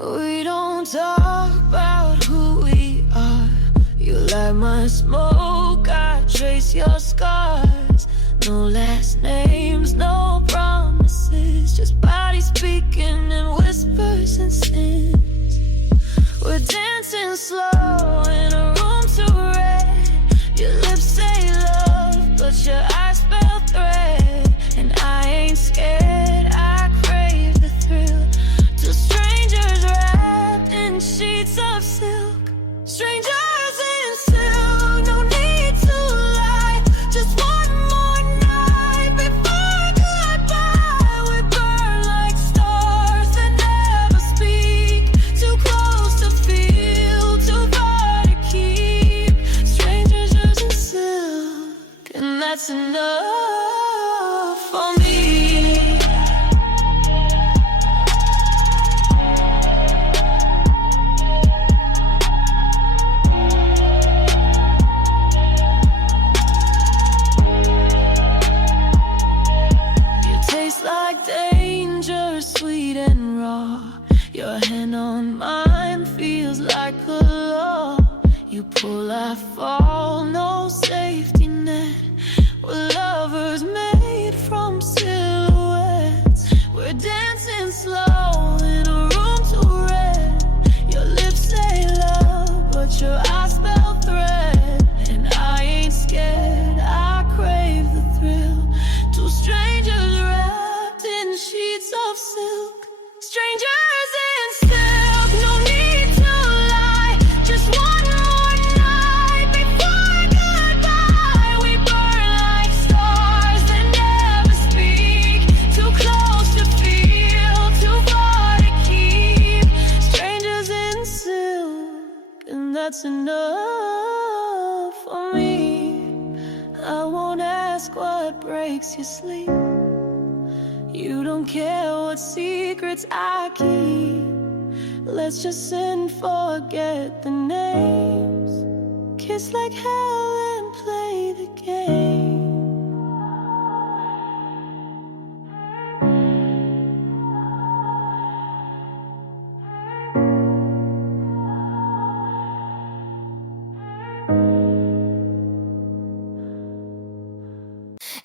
We don't talk about who we are. You light my smoke, I trace your scars. No last names, no promises, just bodies speaking in whispers and sins. We're dancing slow in a room too red. Your lips say love, but your eyes spell threat. And I ain't scared, I crave the thrill. Two strangers wrapped in sheets of silk. Strangers in silk, no need to lie. Just one more night before goodbye. We burn like stars that never speak. Too close to feel, too far to keep. Strangers in silk, and that's enough for me. Like danger, sweet and raw. Your hand on mine feels like a law. You pull, I fall, no safety net. We're lovers made from silhouettes. We're dancing slow in a room too red. Your lips say love, but your eyes spell threat. And I ain't scared, I crave the thrill. Two strangers wrapped in sheets of silk. Strangers in silk, no need to lie. Just one more night before goodbye. We burn like stars that never speak. Too close to feel, too far to keep. Strangers in silk, and that's enough for me. I won't ask what breaks your sleep. You don't care what secrets I keep. Let's just sin, forget the names. Kiss like hell and play the game.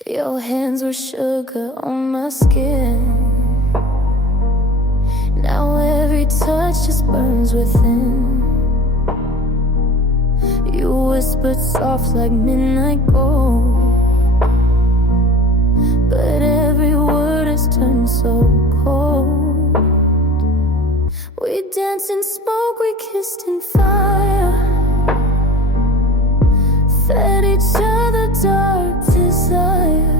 Your hands were sugar on my skin. Now every touch just burns within. You whispered soft like midnight gold, but every word has turned so cold. We danced in smoke, we kissed in fire, fed each other dark desire.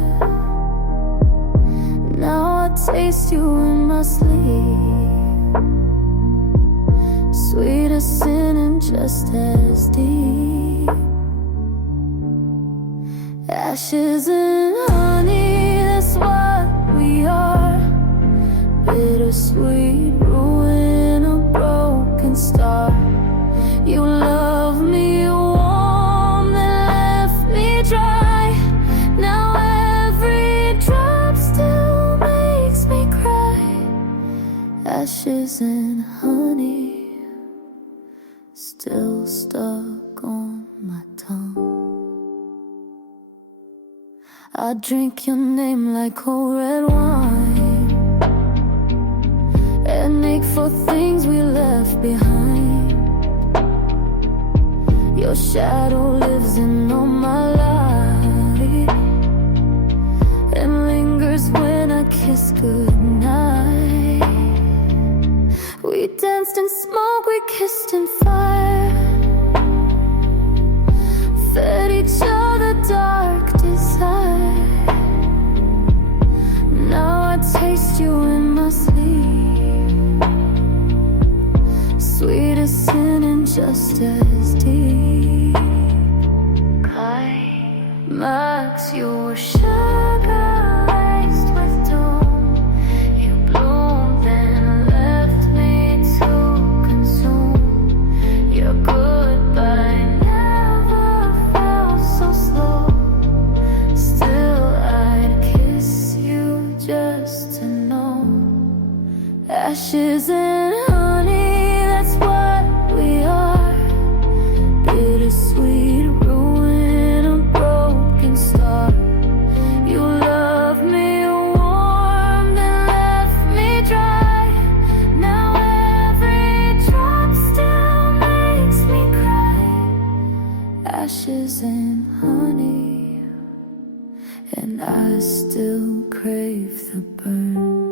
Now I taste you in my sleep, sweet as sin and just as deep. Ashes and honey, that's what we are. Bittersweet ruin, a broken star. You love me warm, then left me dry. Now every drop still makes me cry. Ashes and honey, still stuck on my tongue. I drink your name like cold red wine and ache for things we left behind. Your shadow lives in all my life and lingers when I kiss goodnight. We danced in smoke, we kissed in fire, fed each other dark desire. Now I taste you in my sleep, sweet as sin and just as deep. Climax, you were sugar laced with doom. You bloomed then left me to consume. Your goodbye never felt so slow. Still I'd kiss you just to know. Ashes and honey, ashes and honey, and I still crave the burn.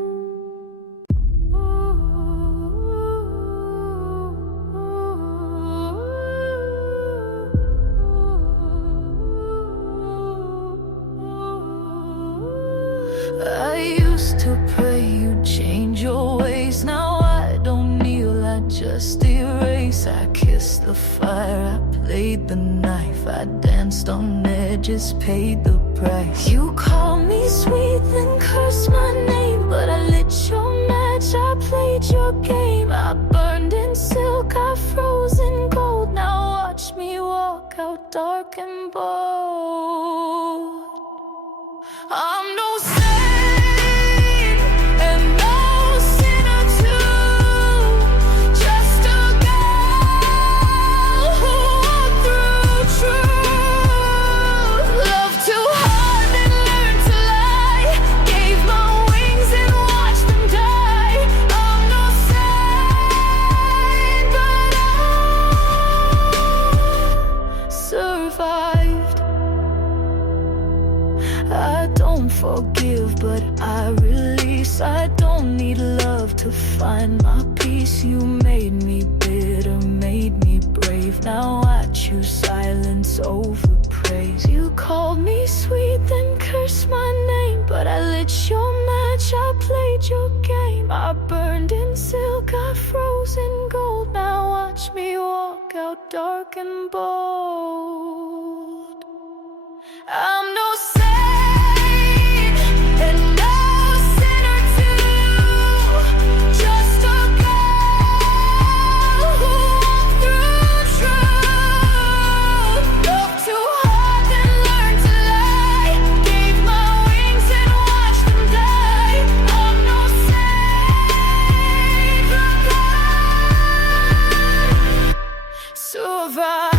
I used to pray you'd change your ways. Now I don't kneel, I just erase. I kissed the fire, I played the knife, I danced on edges, paid the price. You called me sweet, then cursed my name, but I lit your match, I played your game. I burned in silk, I froze in gold. Now watch me walk out dark and bold. I'm no saint and no sinner too, just a girl who walked through truth. Loved too hard and learned to lie, gave my wings and watched them die. I'm no saint, but I survived. I don't forgive, but I release. I don't need love to find my peace. You made me bitter, made me brave. Now I choose silence over praise. You called me sweet, then cursed my name, but I lit your match, I played your game. I burned in silk, I froze in gold. Now watch me walk out dark and bold. I'm no saint and no sinner too, just a girl who walked through truth. Loved too hard and learned to lie, gave my wings and watched them die. I'm no saint, but I survived.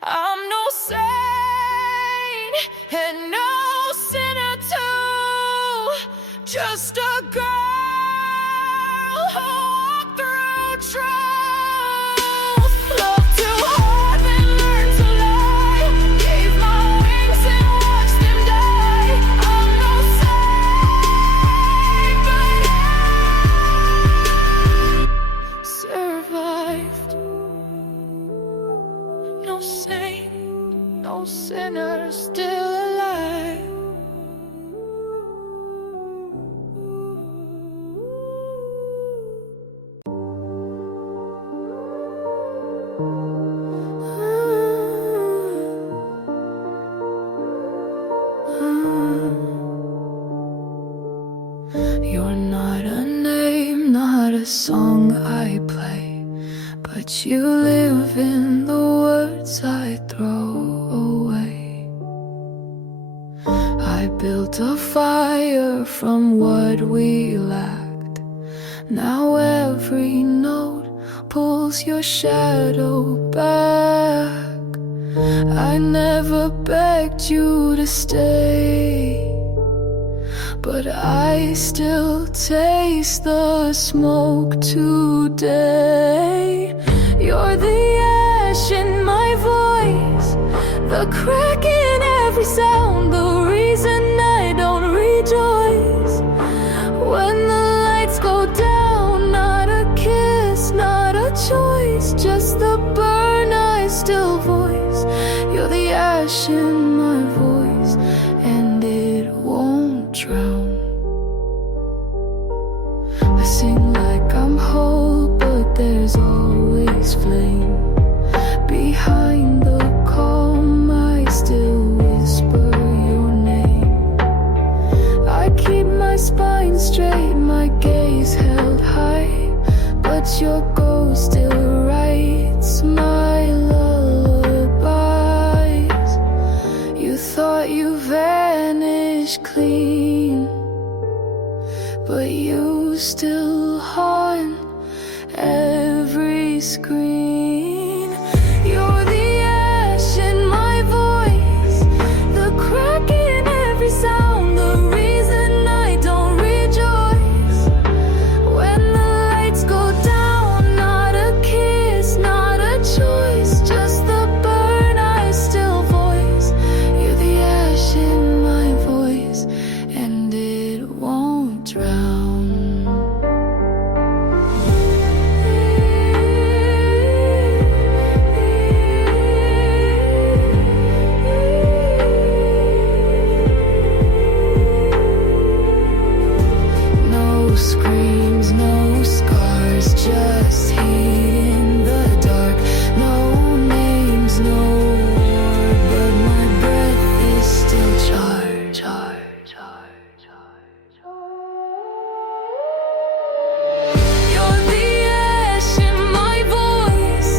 I'm no saint and no sinner too, just a girl who walked through truth. Loved too hard and learned to lie, gave my wings and watched them die. I'm no saint, but I survived. No saint, no sinner, still alive. You're not a name, not a song I play, but you live in the words I throw away. I built a fire from what we lacked. Now every note pulls your shadow back. I never begged you to stay, but I still taste the smoke today. You're the ash in my voice, the crack in every sound, the reason I don't rejoice when the lights go down. Not a kiss, not a choice, just the burn I still voice. You're the ash in my voice, and it won't drown. I sing like I'm whole, but there's always flame. Behind the calm, I still whisper your name. I keep my spine straight, my gaze held high, but your ghost still writes my lullabies. You thought you vanished clean, but you still haunt every screen. You're the ash in my voice, just heat in the dark. No names, no war, but my breath is still charred, charred, charred, charred, charred. You're the ash in my voice,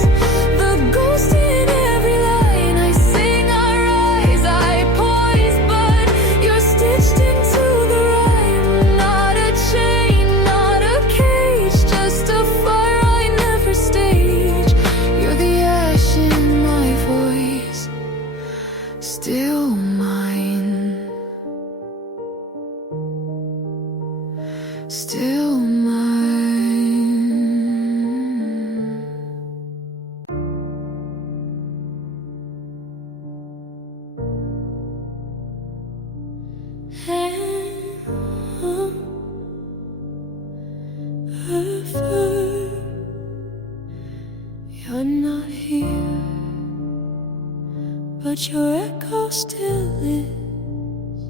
the ghost in every line. I sing, I rise, I poise, but you're stitched into the rhyme. Not a chain, not a cage, just a fire I never stage. You're the ash in my voice, still mine, still mine. You're not here, but your echo still is.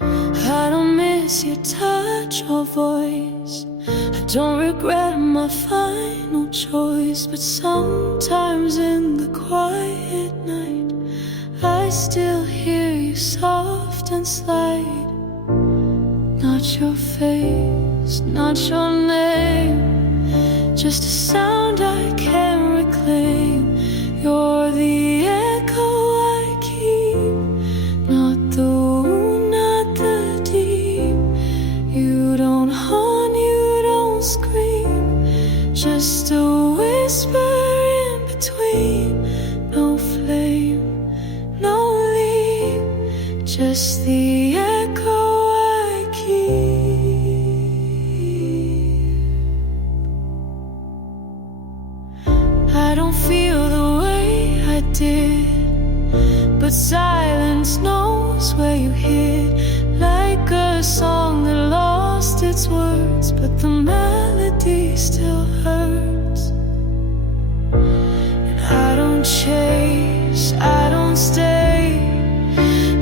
I don't miss your touch or voice, I don't regret my final choice. But sometimes in the quiet night, I still hear you soft and slight. Not your face, not your name, just a sound I can't reclaim. You're the echo I keep, not the wound, not the deep. You don't haunt, you don't scream, just a whisper in between. No flame, no leap, just the echo I keep. I don't feel the way I did, but silence knows where you hid. Like a song that lost its words, but the melody still hurts. And I don't chase, I don't stay,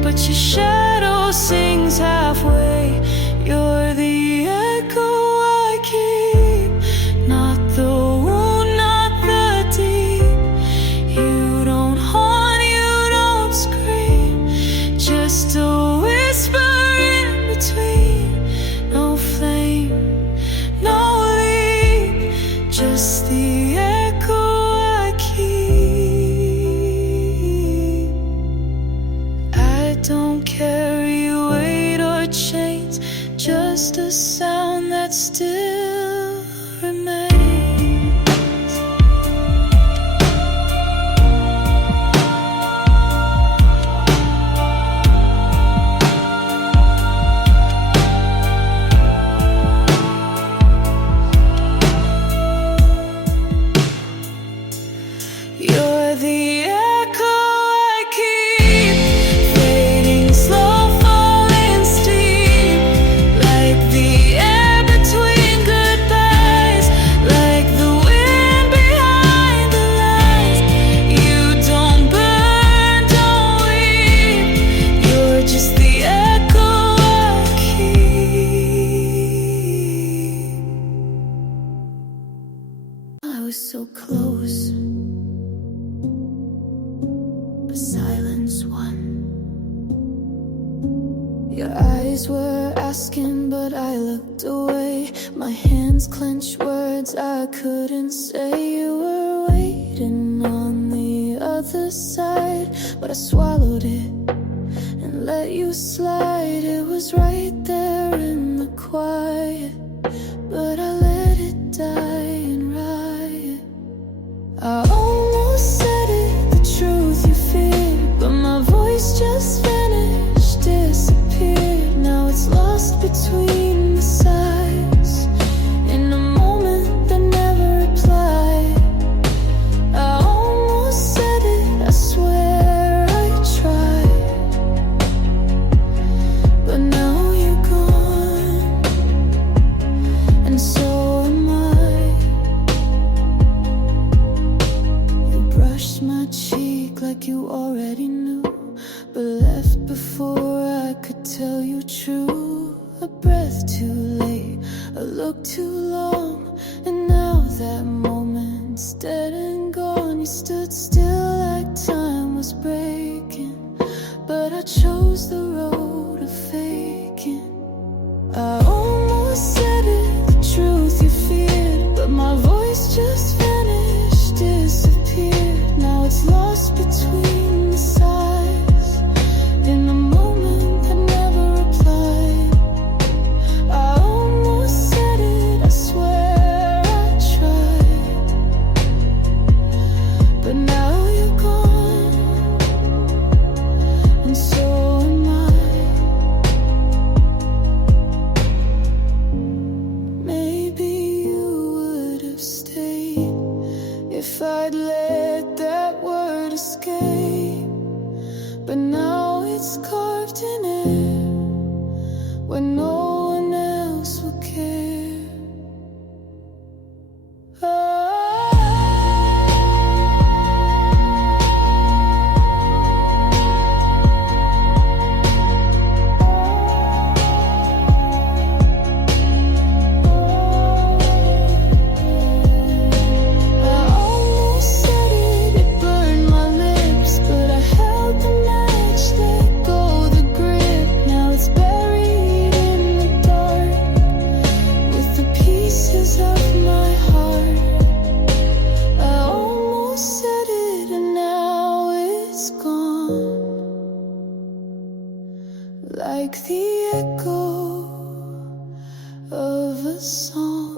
but your shadow sings halfway. You're the echo I keep, not the wound, not the deep. You don't haunt, you don't scream, just a whisper in between. No flame, no leap, just the echo I keep. I don't carry weight or chains, just a sound that still remains. You're the echo I keep, fading slow, falling steep, like the air between goodbyes, like the wind behind the lines. You don't burn, don't weep, you're just the echo I keep. I was so close, but silence won. Your eyes were asking, but I looked away. My hands clenched words I couldn't say. You were waiting on the other side, but I swallowed it and let you slide. It was right there in the quiet, but I let it die and riot. I almost said it, the truth you feared, but my voice just vanished, disappeared. Now it's lost between the sides, in a moment that never replied. I almost said it, I swear I tried, but now you're gone, and so Felt still like time was breaking, but I chose the road of faking. I almost said it, the truth you feared, but my voice just vanished, disappeared. Now it's lost between the sighs. In the moment I never replied. I almost said it, I swear I tried. But now you're gone, and so am I. Maybe you would have stayed if I'd let that word escape. But now it's carved in air, where no one else will care. Like the echo of a song.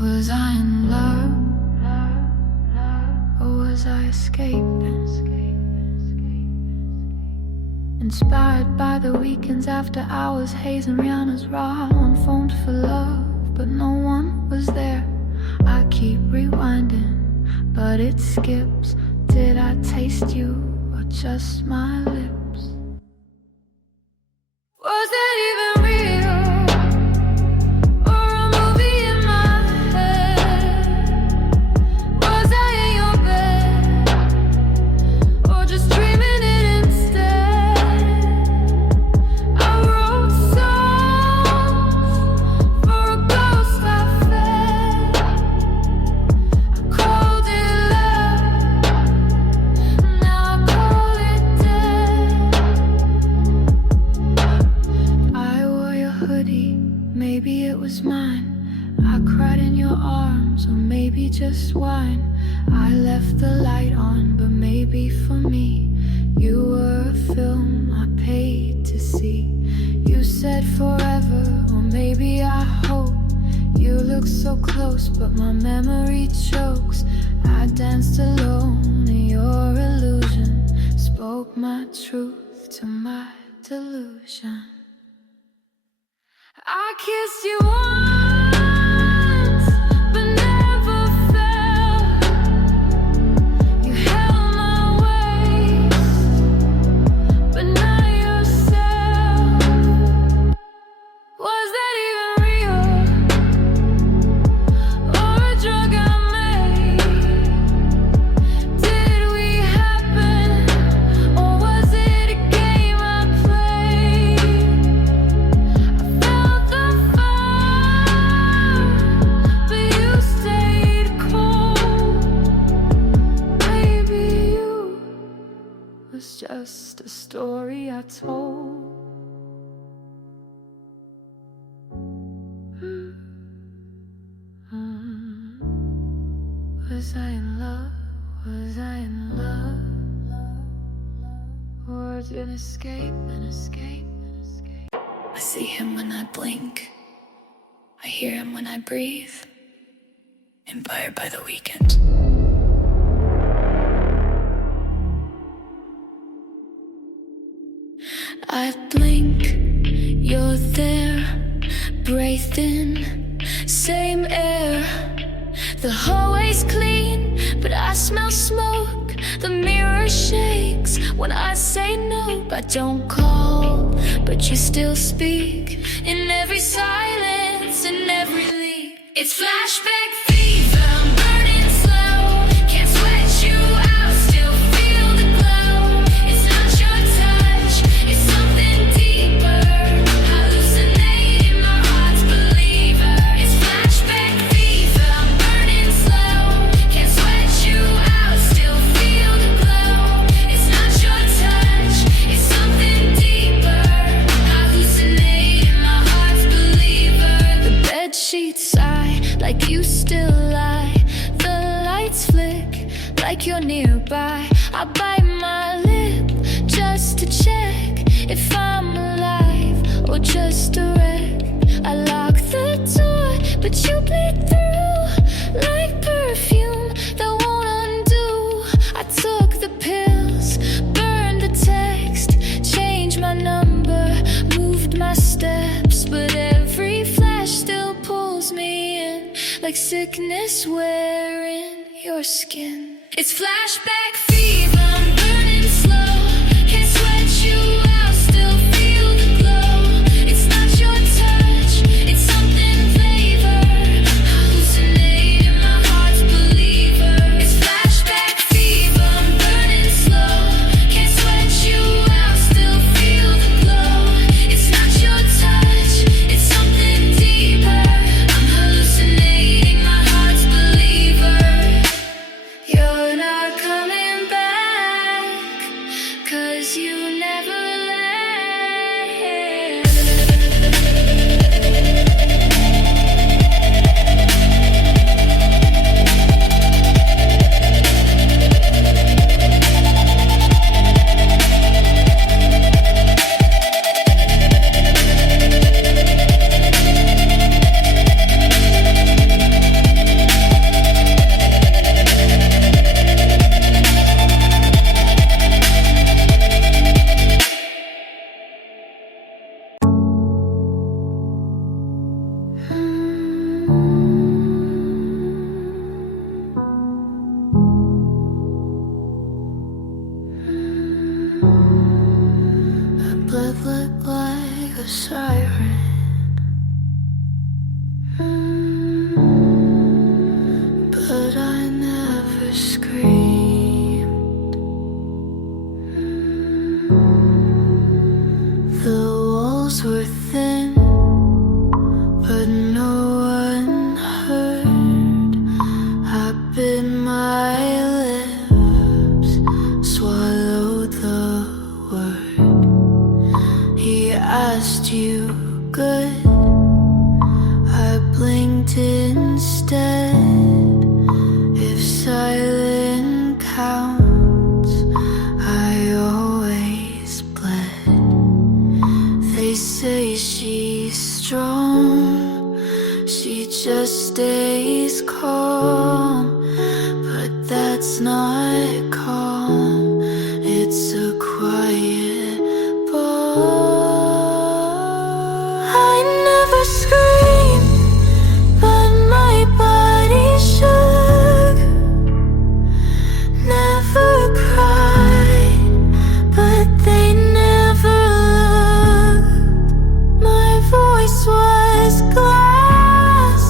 Was I in love, or was I escaping? Inspired by the weekends after hours, Hayes and Rihanna's raw on phoned for love, but no one was there. I keep rewinding, but it skips. Did I taste you or just my lips? Was that even real, or a movie in my head? Was I in your bed, or just dreaming it instead? I wrote songs for a ghost I fed. I called it love, now I call it dead. I wore your hoodie, maybe it was mine. I cried in your arms, or maybe just wine. I left the light on, but maybe for me you were a film I paid to see. You said forever, or maybe I hope. You look so close, but my memory chokes. I danced alone in your illusion, spoke my truth to my delusion. I kissed you once, but never felt. You held my waist, but not yourself. Was that even real, or a drug I made? Did we happen, or was it a game I played? I felt the fire, but you stayed cold. Maybe you was just a story I told. Was I in love? Was I in love? Or did escape and escape and escape? I see him when I blink, I hear him when I breathe. Inspired by the weekend. I blink, you're there, breathed in, same air. The hallway's clean, but I smell smoke. The mirror shakes when I say no. I don't call, but you still speak. In every silence, in every leak. It's flashback fever, I'm burning slow. Can't sweat you out, still feel the glow. It's not your touch, it's something deeper. Hallucinating, my heart's if I'm alive or just a wreck. I lock the door, but you bleed through like perfume that won't undo. I took the pills, burned the text, changed my number, moved my steps, but every flash still pulls me in, like sickness wearing your skin. It's flashback fever, I'm burning slow. Can't sweat you out, still feel the glow. It's not your touch, it's something flavor. Hallucinating, my heart's believer. It's flashback fever, I'm burning slow. Can't sweat you out, still feel the glow. It's not your touch, it's something deeper. I'm hallucinating, my heart's believer. You're not coming back, 'cause you never left. Blood looked like a siren. But I never screamed. The walls were thin, but no one heard. I bit my lips, swallowed the word. He asked you good, I blinked instead. If silent counts, I always bled. They say she's strong, she just stays calm, but that's not calm, it's a quiet I never screamed, but my body shook. Never cried, but they never looked. My voice was glass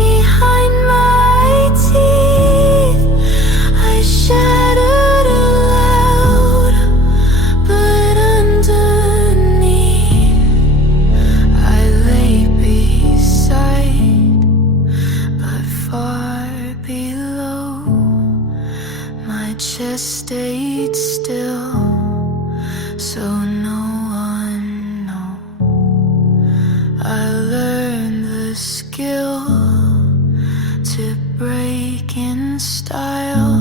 behind my teeth. I shattered aloud, but underneath I lay beside, but far below. My chest stayed still, so no one know. I learned the skill to break in style,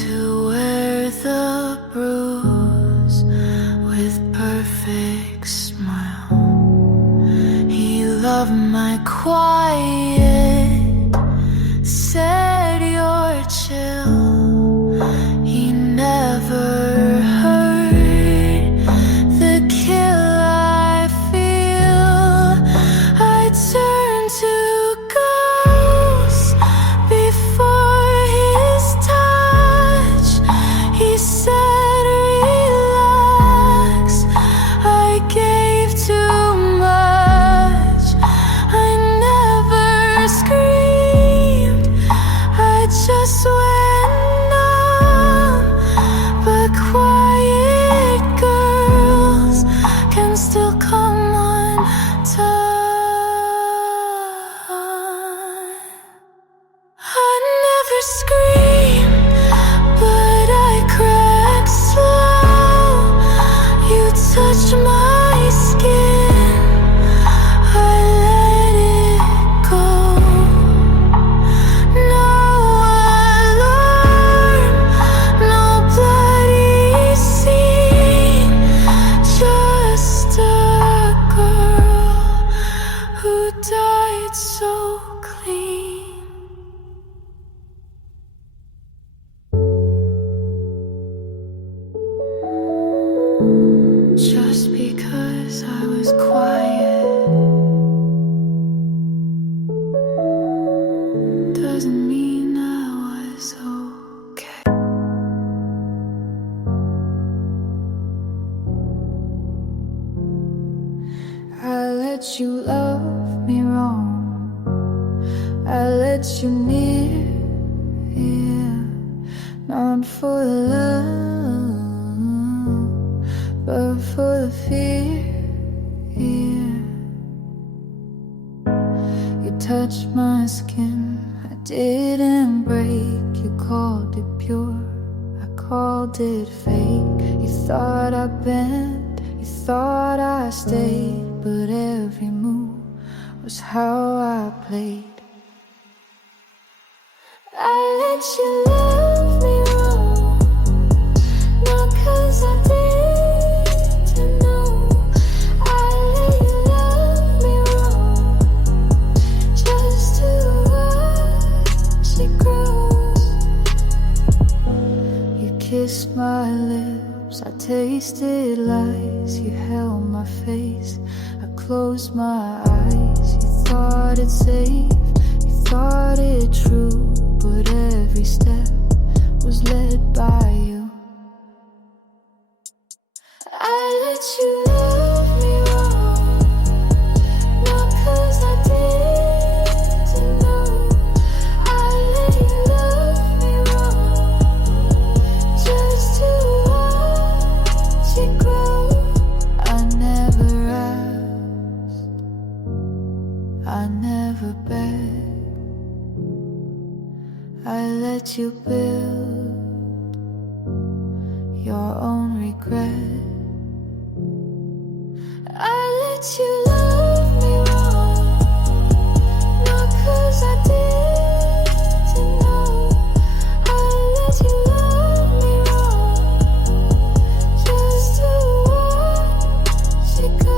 to wear the bruise with perfect smile. He loved my quiet, said you're chill. He never heard the kill I feel. I turned to ghost before his touch. He said relax, I gave too much. I never screamed, I just went numb. But quiet girls can still come undone. I never screamed, but I cracked slow. You touched my skin, I let it go. No alarm, no bloody scene, let you love me wrong. I let you near, yeah. Not for the love, but for the fear, yeah. You touched my skin, I didn't break. You called it pure, I called it fake. You thought I bent, you thought I stayed, but every move was how I played. I let you love me wrong, not 'cause I didn't know. I let you love me wrong, just to watch it grow. You kissed my lips, I tasted lies. You held my face, I closed my eyes. You thought it safe, you thought it true, but every step was led by you. I let you love me wrong, not 'cause I didn't know. I let you love me wrong, just to watch it grow. I never asked, I never begged. I let you build your own regret. I let you love me wrong, not 'cause I didn't know. I let you love me wrong, just to watch it go.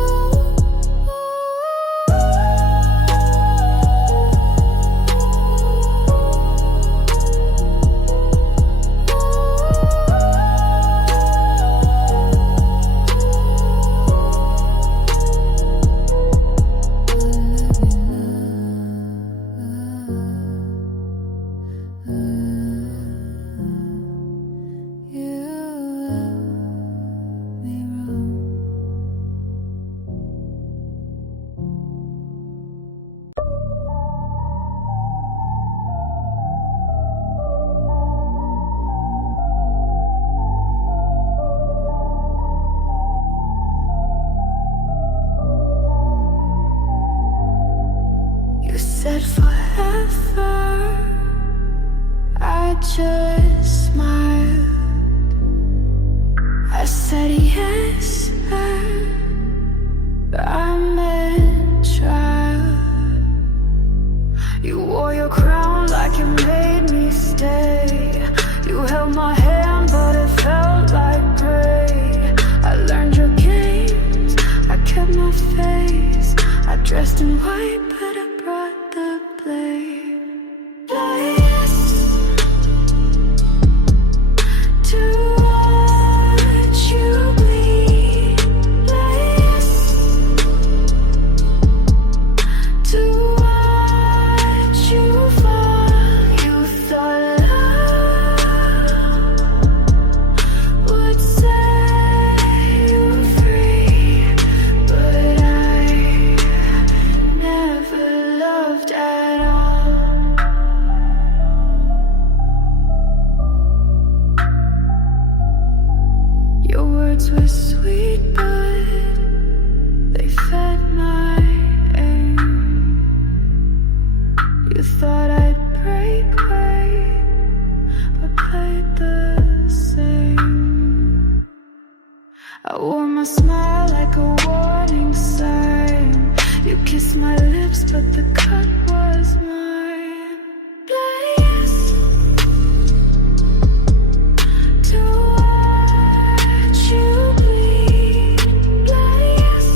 Said forever, I just smiled. I said yes, but I meant trial. You wore your crown like you made me stay. You held my hand, but it felt like gray. I learned your games, I kept my face. I dressed in white, but I brought the blade. Yes, to watch you bleed. Yes, to watch you fall. You thought love would set you free, but I never loved at all. Your words were sweet, but they fed my aim. You thought I'd break weight, but played the same. I wore my smile like a warning sign. You kissed my lips, but the cut was mine. Yes, to watch you bleed. Yes,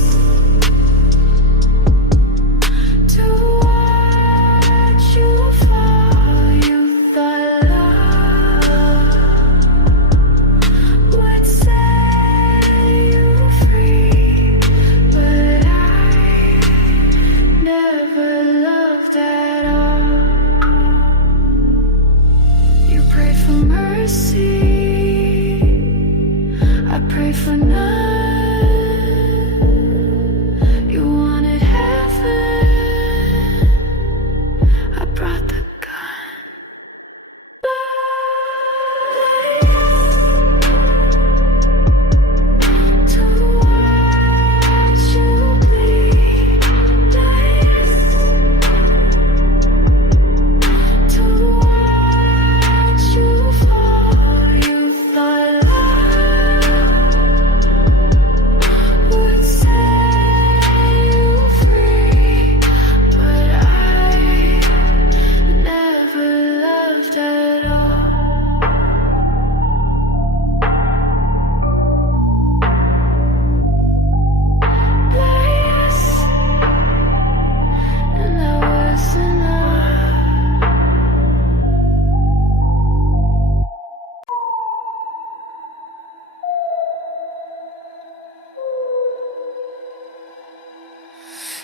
to watch you fall. You thought love would set you free, but I never loved at all.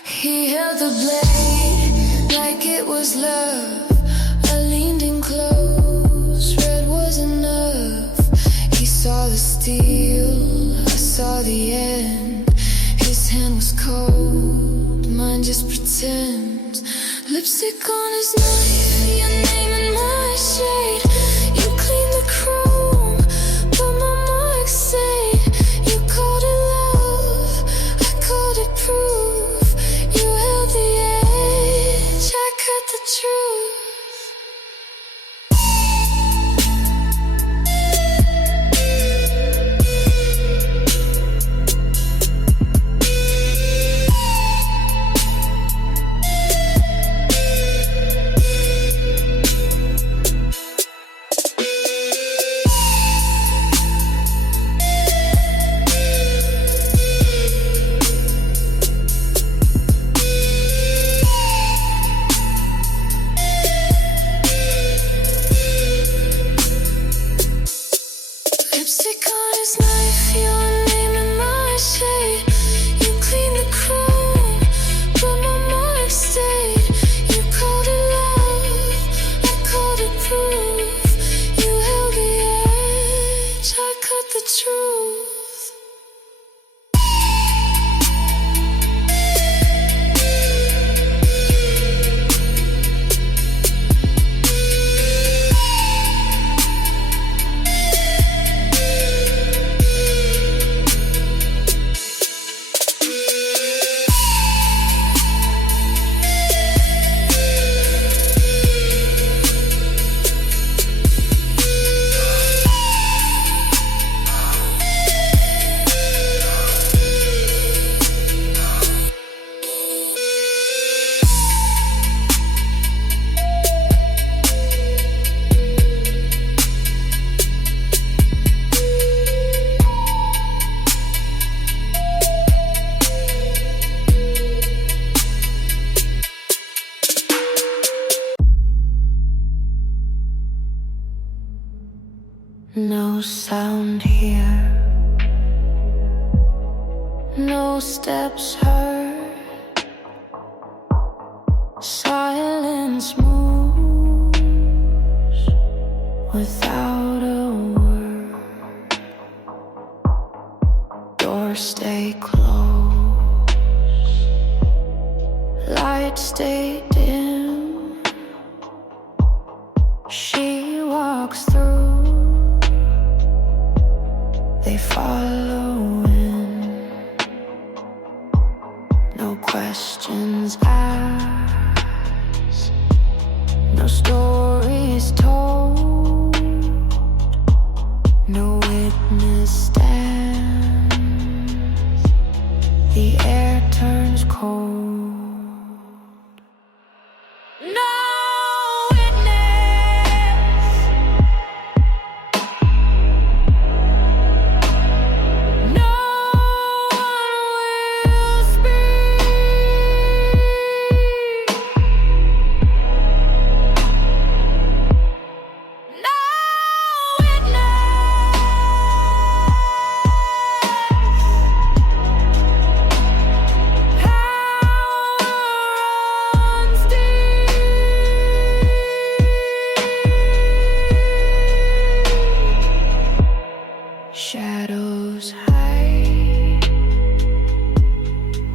He held the blade like it was love. I leaned in close, red was enough. He saw the steel, I saw the end. His hand was cold, mine just pretends. Lipstick on his knife, your name and my shade. You cleaned the chrome, but my marks say. You called it love, I called it proof. You held the edge, I cut the truth. Lipstick on his knife, your name and my shade. You cleaned the chrome, but my marks stayed. You called it love, I called it proof. You held the edge, I cut the truth. No sound here, no steps heard. Silence moves without a word. Doors stay closed, lights stay dim. She walks through. They follow in, no questions asked, no stories told, no witness stands. The air turns cold. No! Shadows hide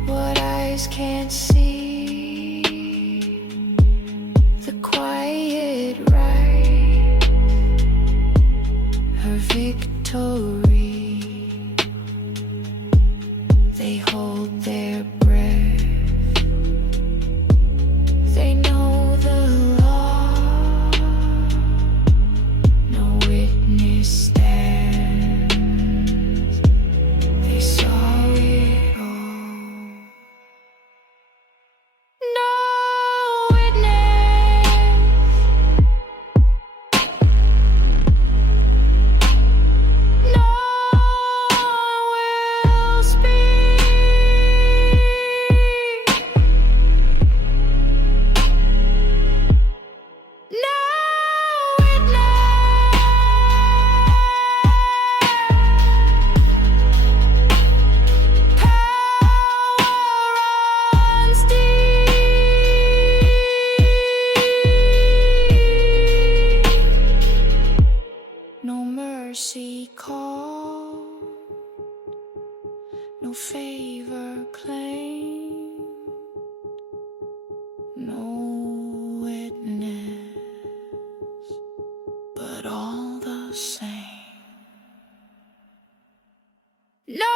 what eyes can't see. The quiet ride, her victory. They hold their breath. They know the law. No witness stands. They saw it all. No witness. No one will speak. favor claimed, no witness, but all the same. No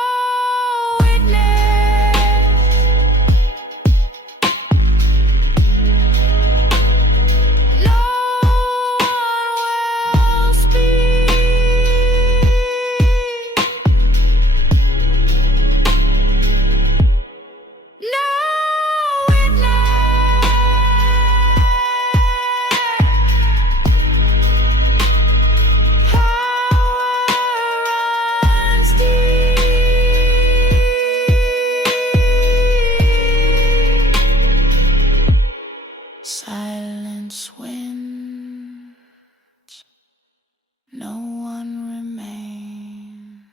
silence wins, no one remains.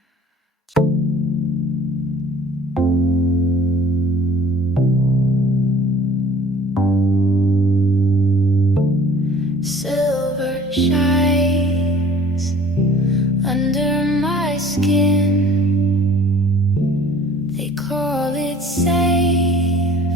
Silver shines under my skin. They call it safe,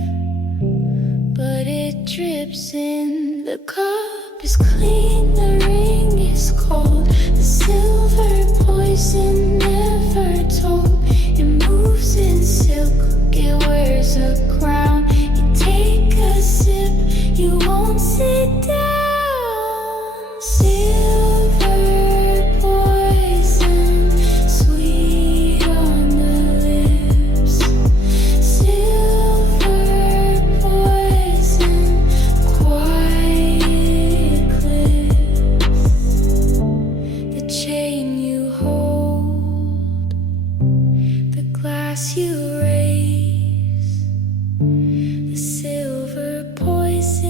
but it drips in. The cup is clean, the ring is cold. The silver poison never told. It moves in silk, it wears a crown. You take a sip, you won't sit down. Silver poison, sweet on the lips. Silver poison, quiet clips. The chain you hold, the glass you raise. The silver poison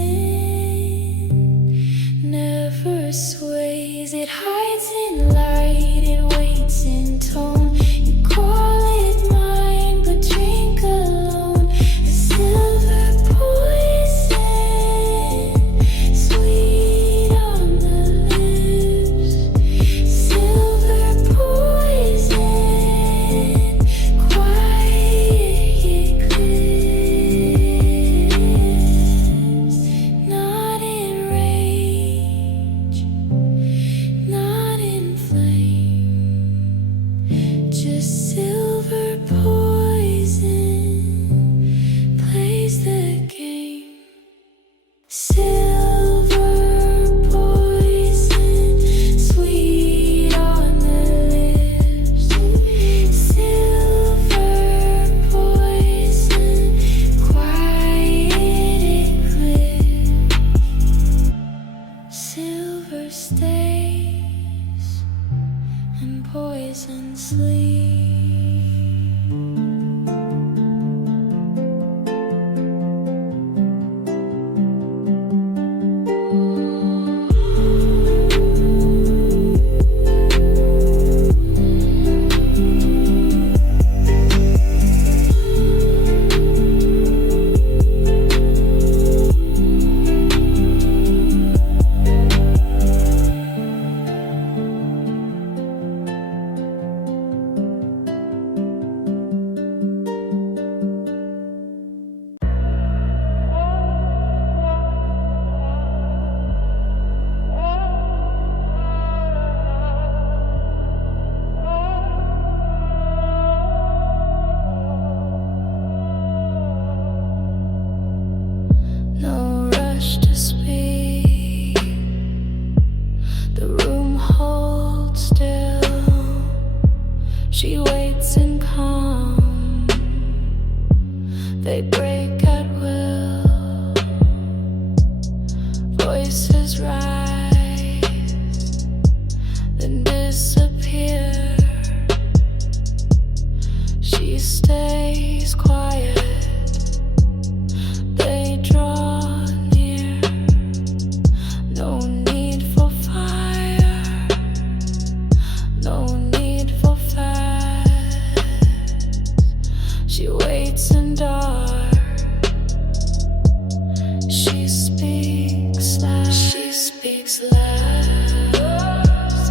never sways. It hides in light, it waits in tone. You call it mine, but drink alone. The silver poison, sweet on the lips. Silver poison, quiet clips. Not in rage, not in flame, just silver poison plays the game. Silver poison, sweet on the lips. Silver poison, quiet clips. Silver stays and poison sleeps. No rush to speak. The room holds still. She waits in calm. They break at will. Voices rise, then disappear. She stays quiet. They draw near. No need for fire, no need for fast. She waits in dark. She speaks last. She speaks last.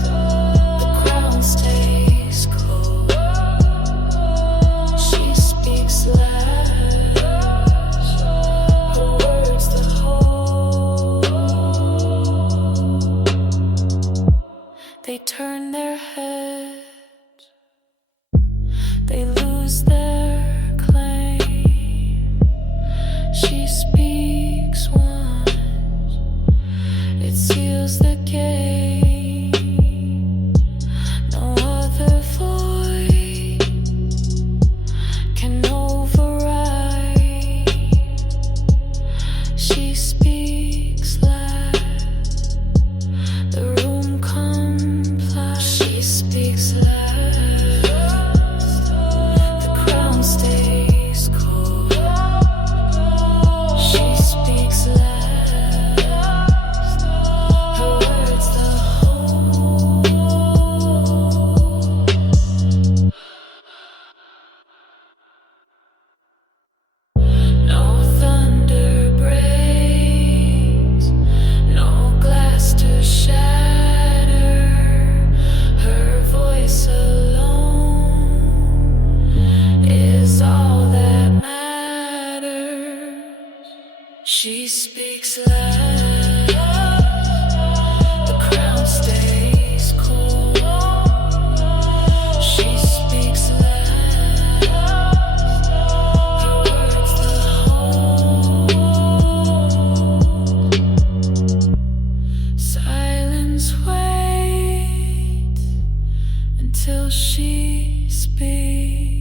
The crown stays cold. She speaks She speaks loud, the crown stays cold. She speaks loud, her words the whole. Silence waits until she speaks.